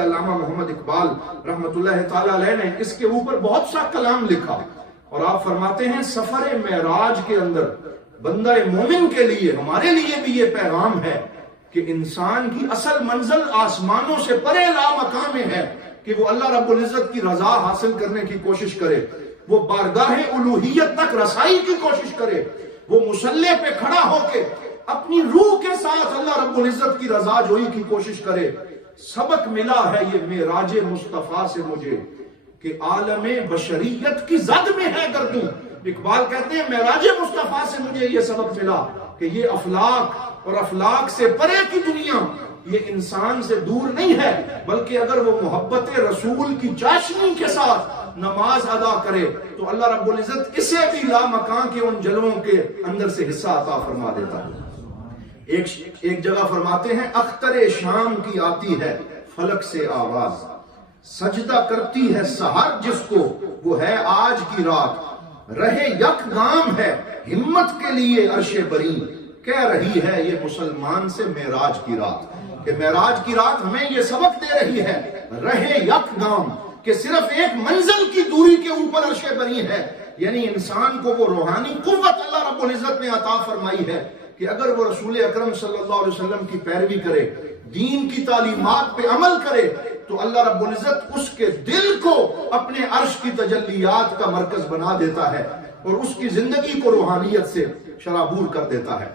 علامہ محمد اقبال رحمت اللہ تعالی علیہ نے اس کے اوپر بہت سا کلام لکھا اور آپ فرماتے ہیں سفر معراج کے اندر بندہ مومن کے لیے ہمارے لیے بھی یہ پیغام ہے کہ انسان کی اصل منزل آسمانوں سے پرے لامقام ہے کہ وہ اللہ رب العزت کی رضا حاصل کرنے کی کوشش کرے، وہ بارگاہ الوہیت تک رسائی کی کوشش کرے، وہ مصلی پہ کھڑا ہو کے اپنی روح کے ساتھ اللہ رب العزت کی رضا جوئی کی کوشش کرے۔ سبق ملا ہے یہ معراج مصطفیٰ سے مجھے کہ عالم بشریت کی زد میں ہے گردوں۔ اقبال کہتے ہیں معراج مصطفیٰ سے مجھے یہ سبق ملا کہ یہ افلاک اور افلاک سے پرے کی دنیا یہ انسان سے دور نہیں ہے، بلکہ اگر وہ محبت رسول کی چاشنی کے ساتھ نماز ادا کرے تو اللہ رب العزت اسے بھی لامکان کے ان جلووں کے اندر سے حصہ عطا فرما دیتا ہے۔ ایک جگہ فرماتے ہیں اختر شام کی آتی ہے فلک سے آواز، سجدہ کرتی ہے سحر جس کو وہ ہے آج کی رات، رہے یک گام ہے ہمت کے لیے عرش بری، کہہ رہی ہے یہ مسلمان سے معراج کی رات۔ کہ معراج کی رات ہمیں یہ سبق دے رہی ہے رہے یک گام، کہ صرف ایک منزل کی دوری کے اوپر عرش بری ہے، یعنی انسان کو وہ روحانی قوت اللہ رب العزت نے عطا فرمائی ہے کہ اگر وہ رسول اکرم صلی اللہ علیہ وسلم کی پیروی کرے، دین کی تعلیمات پہ عمل کرے، تو اللہ رب العزت اس کے دل کو اپنے عرش کی تجلیات کا مرکز بنا دیتا ہے اور اس کی زندگی کو روحانیت سے شرابور کر دیتا ہے۔